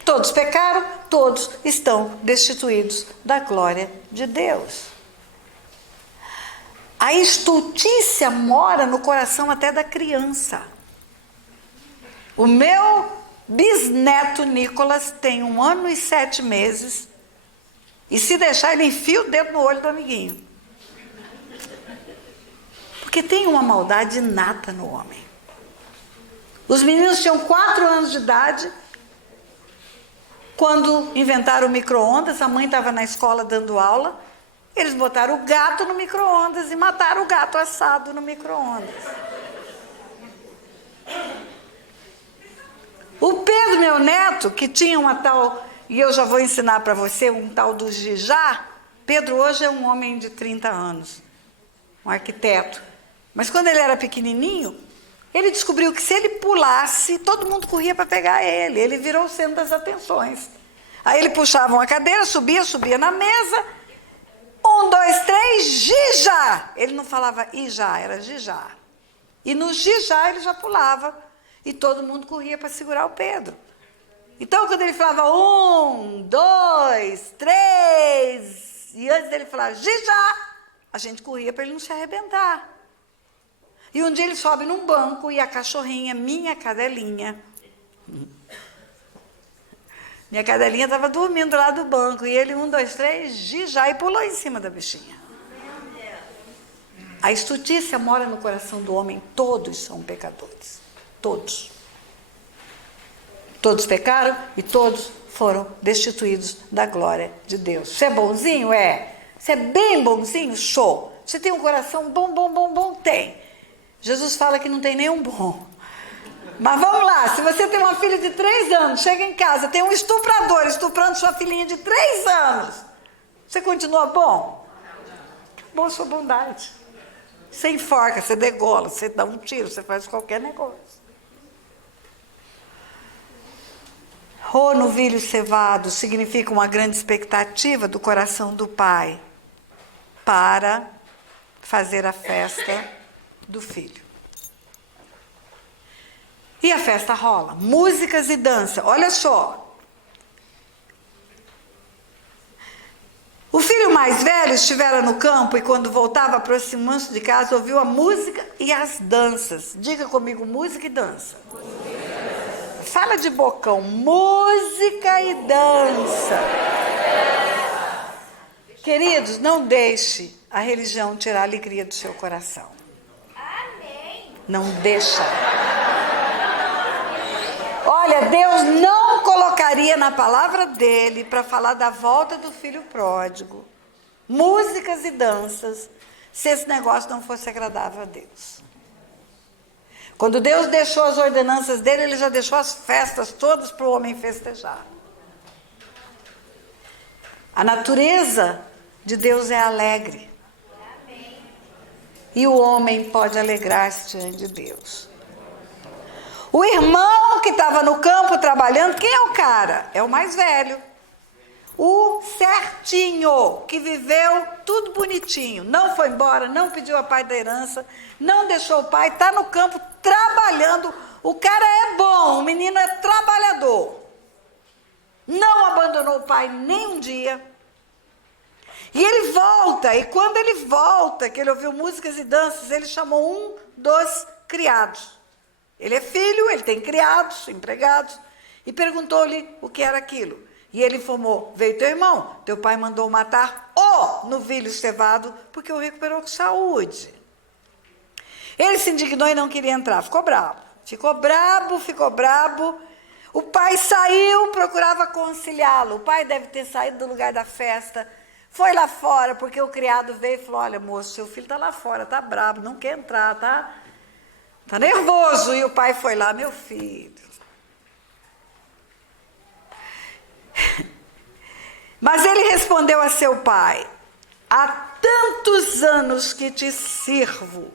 Todos pecaram, todos estão destituídos da glória de Deus. A estultícia mora no coração até da criança. O meu bisneto Nicolas tem 1 ano e 7 meses e se deixar ele enfia o dedo no olho do amiguinho. Porque tem uma maldade inata no homem. Os meninos tinham 4 anos de idade quando inventaram o micro-ondas. A mãe estava na escola dando aula. Eles botaram o gato no micro-ondas e mataram o gato assado no micro-ondas. O Pedro, meu neto, que tinha uma tal, e eu já vou ensinar para você, um tal do Jijá. Pedro hoje é um homem de 30 anos, um arquiteto. Mas quando ele era pequenininho, ele descobriu que se ele pulasse, todo mundo corria para pegar ele. Ele virou o centro das atenções. Aí ele puxava uma cadeira, subia na mesa. 1, 2, 3, Jijá! Ele não falava Ijá, era Jijá. E no Jijá ele já pulava. E todo mundo corria para segurar o Pedro. Então, quando ele falava 1, 2, 3, e antes dele falar Jijá, a gente corria para ele não se arrebentar. E um dia ele sobe num banco e a cachorrinha, minha cadelinha estava dormindo lá do banco. E ele, 1, 2, 3, Jijá, e pulou em cima da bichinha. A estultícia mora no coração do homem. Todos são pecadores. Todos. Todos pecaram e todos foram destituídos da glória de Deus. Você é bonzinho? É. Você é bem bonzinho? Show. Você tem um coração bom? Tem. Jesus fala que não tem nenhum bom. Mas vamos lá, se você tem uma filha de 3 anos, chega em casa, tem um estuprador estuprando sua filhinha de 3 anos, você continua bom? Acabou a sua bondade. Você enforca, você degola, você dá um tiro, você faz qualquer negócio. O novilho cevado significa uma grande expectativa do coração do pai para fazer a festa do filho. E a festa rola, músicas e dança. Olha só. O filho mais velho estivera no campo e quando voltava, aproximando-se de casa, ouviu a música e as danças. Diga comigo, música e dança. Fala de bocão, música e dança. Queridos, não deixe a religião tirar a alegria do seu coração. Não deixa. Olha, Deus não colocaria na palavra dele para falar da volta do filho pródigo músicas e danças se esse negócio não fosse agradável a Deus. Quando Deus deixou as ordenanças dele, ele já deixou as festas todas para o homem festejar. A natureza de Deus é alegre. E o homem pode alegrar-se diante de Deus. O irmão que estava no campo trabalhando, quem é o cara? É o mais velho. O certo certinho, que viveu tudo bonitinho, não foi embora, não pediu a pai da herança, não deixou o pai, está no campo trabalhando. O cara é bom, o menino é trabalhador. Não abandonou o pai nem um dia. E ele volta, e quando ele volta, que ele ouviu músicas e danças, ele chamou um dos criados. Ele é filho, ele tem criados, empregados, e perguntou-lhe o que era aquilo. E ele informou: veio teu irmão, teu pai mandou matar o novilho cevado, porque o recuperou com saúde. Ele se indignou e não queria entrar, ficou bravo. Ficou brabo. O pai saiu, procurava conciliá-lo. O pai deve ter saído do lugar da festa, foi lá fora, porque o criado veio e falou: olha, moço, seu filho está lá fora, está bravo, não quer entrar, tá nervoso. E o pai foi lá: meu filho. Mas ele respondeu a seu pai: há tantos anos que te sirvo,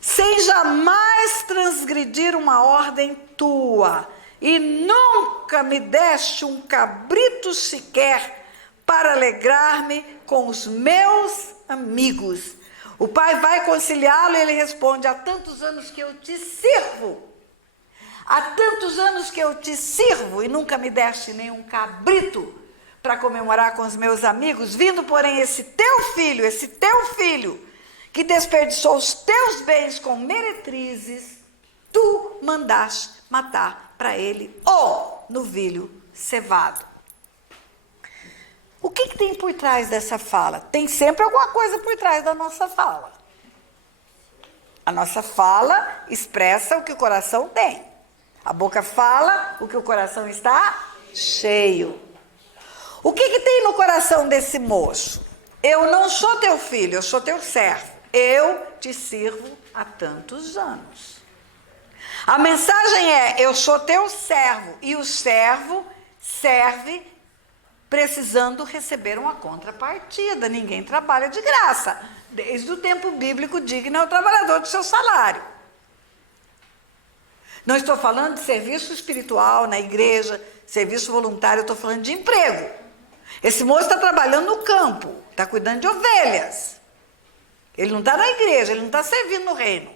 sem jamais transgredir uma ordem tua, e nunca me deste um cabrito sequer para alegrar-me com os meus amigos. O pai vai conciliá-lo e ele responde: há tantos anos que eu te sirvo. Há tantos anos que eu te sirvo e nunca me deste nenhum cabrito para comemorar com os meus amigos, vindo, porém, esse teu filho, que desperdiçou os teus bens com meretrizes, tu mandaste matar para ele o novilho cevado. O que tem por trás dessa fala? Tem sempre alguma coisa por trás da nossa fala. A nossa fala expressa o que o coração tem. A boca fala o que o coração está cheio. O que tem no coração desse moço? Eu não sou teu filho, eu sou teu servo. Eu te sirvo há tantos anos. A mensagem é: eu sou teu servo. E o servo serve precisando receber uma contrapartida. Ninguém trabalha de graça. Desde o tempo bíblico, digno é o trabalhador do seu salário. Não estou falando de serviço espiritual na igreja, serviço voluntário, eu estou falando de emprego. Esse moço está trabalhando no campo, está cuidando de ovelhas. Ele não está na igreja, ele não está servindo no reino.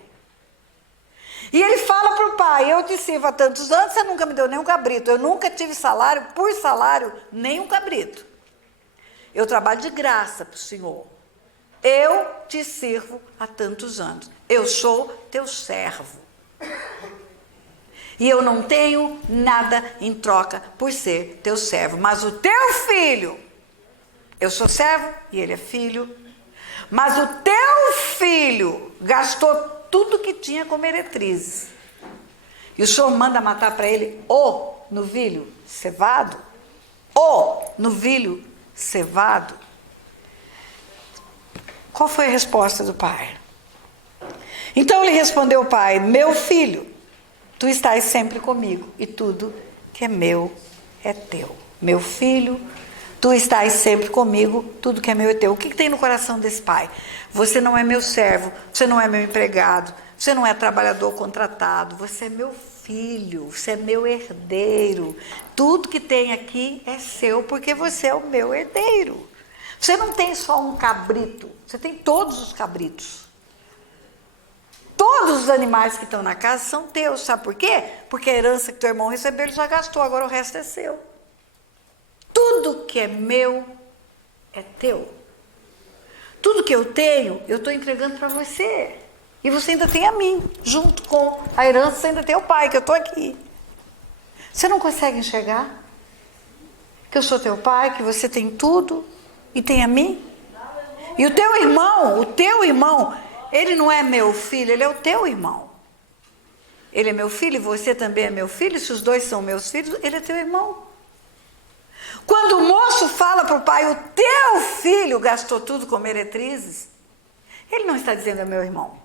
E ele fala para o pai: eu te sirvo há tantos anos, você nunca me deu nenhum cabrito. Eu nunca tive salário, por salário, nenhum cabrito. Eu trabalho de graça para o Senhor. Eu te sirvo há tantos anos. Eu sou teu servo. E eu não tenho nada em troca por ser teu servo. Mas o teu filho, eu sou servo e ele é filho, mas o teu filho gastou tudo que tinha com meretrizes. E o Senhor manda matar para ele o novilho cevado? O novilho cevado? Qual foi a resposta do pai? Então lhe respondeu o pai: meu filho, tu estás sempre comigo, e tudo que é meu é teu. Meu filho, tu estás sempre comigo, tudo que é meu é teu. O que tem no coração desse pai? Você não é meu servo, você não é meu empregado, você não é trabalhador contratado, você é meu filho, você é meu herdeiro. Tudo que tem aqui é seu, porque você é o meu herdeiro. Você não tem só um cabrito, você tem todos os cabritos. Todos os animais que estão na casa são teus, sabe por quê? Porque a herança que teu irmão recebeu, ele já gastou, agora o resto é seu. Tudo que é meu é teu. Tudo que eu tenho, eu estou entregando para você. E você ainda tem a mim, junto com a herança, você ainda tem o pai, que eu estou aqui. Você não consegue enxergar que eu sou teu pai, que você tem tudo e tem a mim? E o teu irmão, ele não é meu filho, ele é o teu irmão. Ele é meu filho e você também é meu filho. Se os dois são meus filhos, ele é teu irmão. Quando o moço fala para o pai: o teu filho gastou tudo com meretrizes, ele não está dizendo: é meu irmão.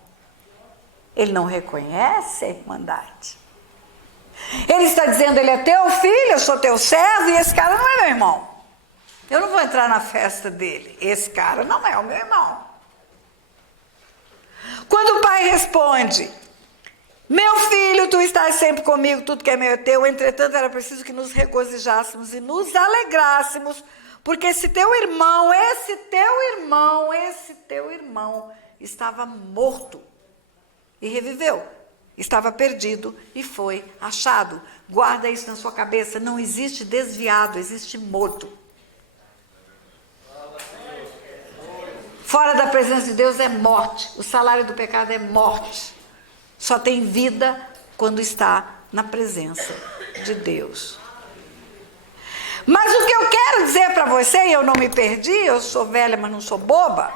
Ele não reconhece a irmandade. Ele está dizendo: ele é teu filho, eu sou teu servo, e esse cara não é meu irmão. Eu não vou entrar na festa dele. Esse cara não é o meu irmão. Quando o pai responde: meu filho, tu estás sempre comigo, tudo que é meu é teu. Entretanto, era preciso que nos regozijássemos e nos alegrássemos, Porque esse teu irmão estava morto e reviveu. Estava perdido e foi achado. Guarda isso na sua cabeça. Não existe desviado, existe morto. Fora da presença de Deus é morte. O salário do pecado é morte. Só tem vida quando está na presença de Deus. Mas o que eu quero dizer para você, e eu não me perdi, eu sou velha, mas não sou boba,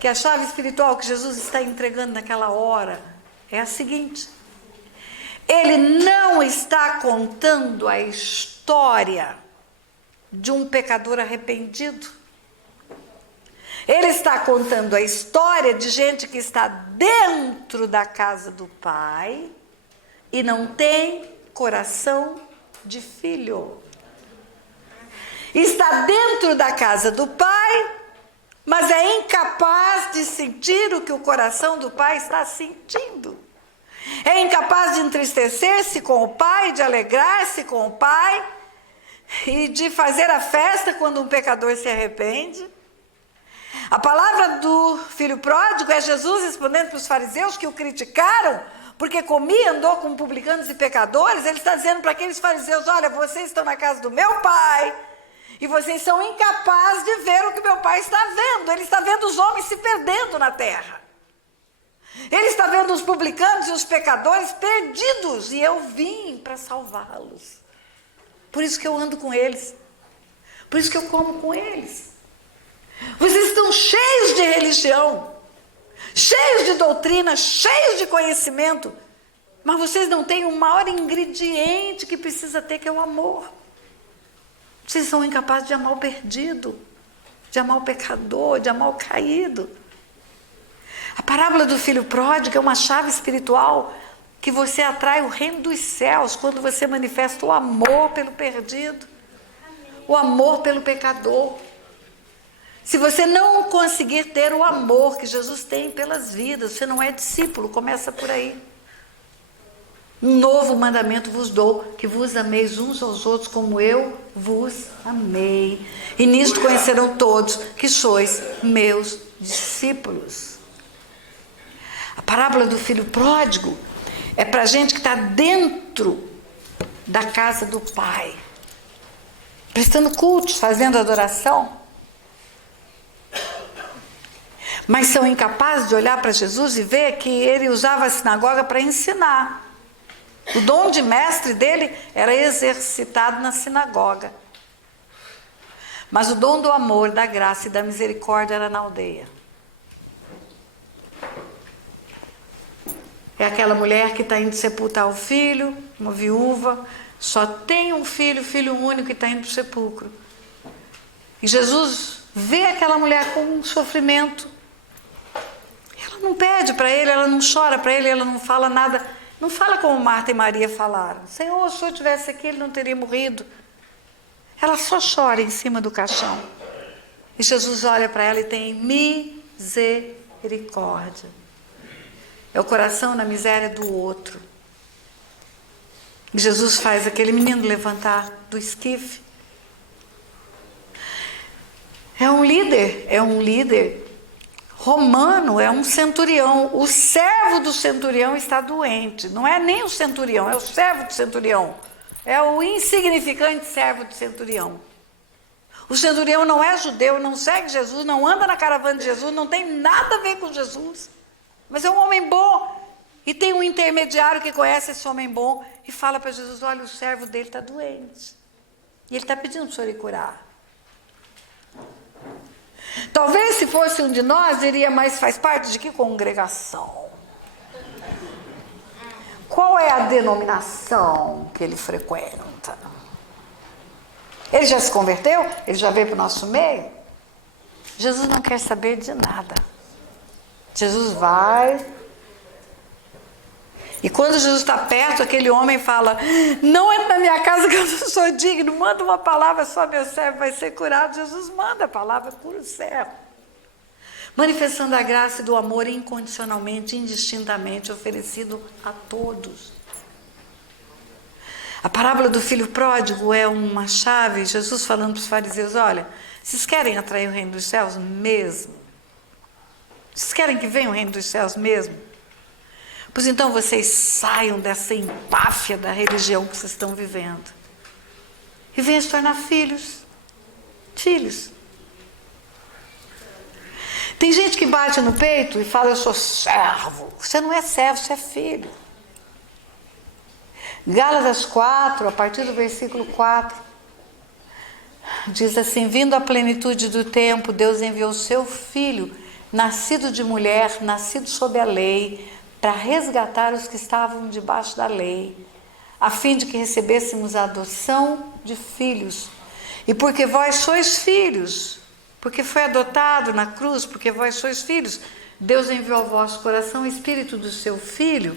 que a chave espiritual que Jesus está entregando naquela hora é a seguinte: ele não está contando a história de um pecador arrependido. Ele está contando a história de gente que está dentro da casa do Pai e não tem coração de filho. Está dentro da casa do Pai, mas é incapaz de sentir o que o coração do Pai está sentindo. É incapaz de entristecer-se com o Pai, de alegrar-se com o Pai e de fazer a festa quando um pecador se arrepende. A palavra do filho pródigo é Jesus respondendo para os fariseus que o criticaram porque comia e andou com publicanos e pecadores. Ele está dizendo para aqueles fariseus: olha, vocês estão na casa do meu Pai e vocês são incapazes de ver o que meu Pai está vendo. Ele está vendo os homens se perdendo na terra. Ele está vendo os publicanos e os pecadores perdidos, e eu vim para salvá-los. Por isso que eu ando com eles. Por isso que eu como com eles. Vocês estão cheios de religião, cheios de doutrina, cheios de conhecimento, mas vocês não têm o maior ingrediente que precisa ter, que é o amor. Vocês são incapazes de amar o perdido, de amar o pecador, de amar o caído. A parábola do filho pródigo é uma chave espiritual que você atrai o reino dos céus quando você manifesta o amor pelo perdido, o amor pelo pecador. Se você não conseguir ter o amor que Jesus tem pelas vidas, você não é discípulo, começa por aí. Um novo mandamento vos dou, que vos ameis uns aos outros como eu vos amei. E nisto conhecerão todos que sois meus discípulos. A parábola do filho pródigo é para gente que está dentro da casa do Pai, prestando cultos, fazendo adoração, mas são incapazes de olhar para Jesus e ver que ele usava a sinagoga para ensinar. O dom de mestre dele era exercitado na sinagoga. Mas o dom do amor, da graça e da misericórdia era na aldeia. É aquela mulher que está indo sepultar o filho, uma viúva, só tem um filho, filho único, que está indo para o sepulcro. E Jesus vê aquela mulher com um sofrimento. Ela não pede para ele, ela não chora para ele, ela não fala nada. Não fala como Marta e Maria falaram. Senhor, se o Senhor estivesse aqui, ele não teria morrido. Ela só chora em cima do caixão. E Jesus olha para ela e tem misericórdia. É o coração na miséria do outro. E Jesus faz aquele menino levantar do esquife. É um líder romano, é um centurião. O servo do centurião está doente. Não é nem o centurião, é o servo do centurião. É o insignificante servo do centurião. O centurião não é judeu, não segue Jesus, não anda na caravana de Jesus, não tem nada a ver com Jesus. Mas é um homem bom. E tem um intermediário que conhece esse homem bom e fala para Jesus: olha, o servo dele está doente. E ele está pedindo para o Senhor ir curar. Talvez se fosse um de nós, diria: mas faz parte de que congregação? Qual é a denominação que ele frequenta? Ele já se converteu? Ele já veio para o nosso meio? Jesus não quer saber de nada. Jesus vai. E quando Jesus está perto, aquele homem fala: não entra na minha casa que eu não sou digno, manda uma palavra, só meu servo vai ser curado. Jesus manda a palavra, cura o servo. Manifestando a graça e do amor incondicionalmente, indistintamente, oferecido a todos. A parábola do filho pródigo é uma chave, Jesus falando para os fariseus, olha, vocês querem atrair o reino dos céus mesmo? Vocês querem que venha o reino dos céus mesmo? Pois então vocês saiam dessa empáfia da religião que vocês estão vivendo. E venham se tornar filhos. Filhos. Tem gente que bate no peito e fala, eu sou servo. Você não é servo, você é filho. Gálatas 4, a partir do versículo 4, diz assim, vindo à plenitude do tempo, Deus enviou seu Filho, nascido de mulher, nascido sob a lei, para resgatar os que estavam debaixo da lei, a fim de que recebêssemos a adoção de filhos. E porque vós sois filhos, porque foi adotado na cruz, porque vós sois filhos, Deus enviou ao vosso coração o Espírito do seu Filho,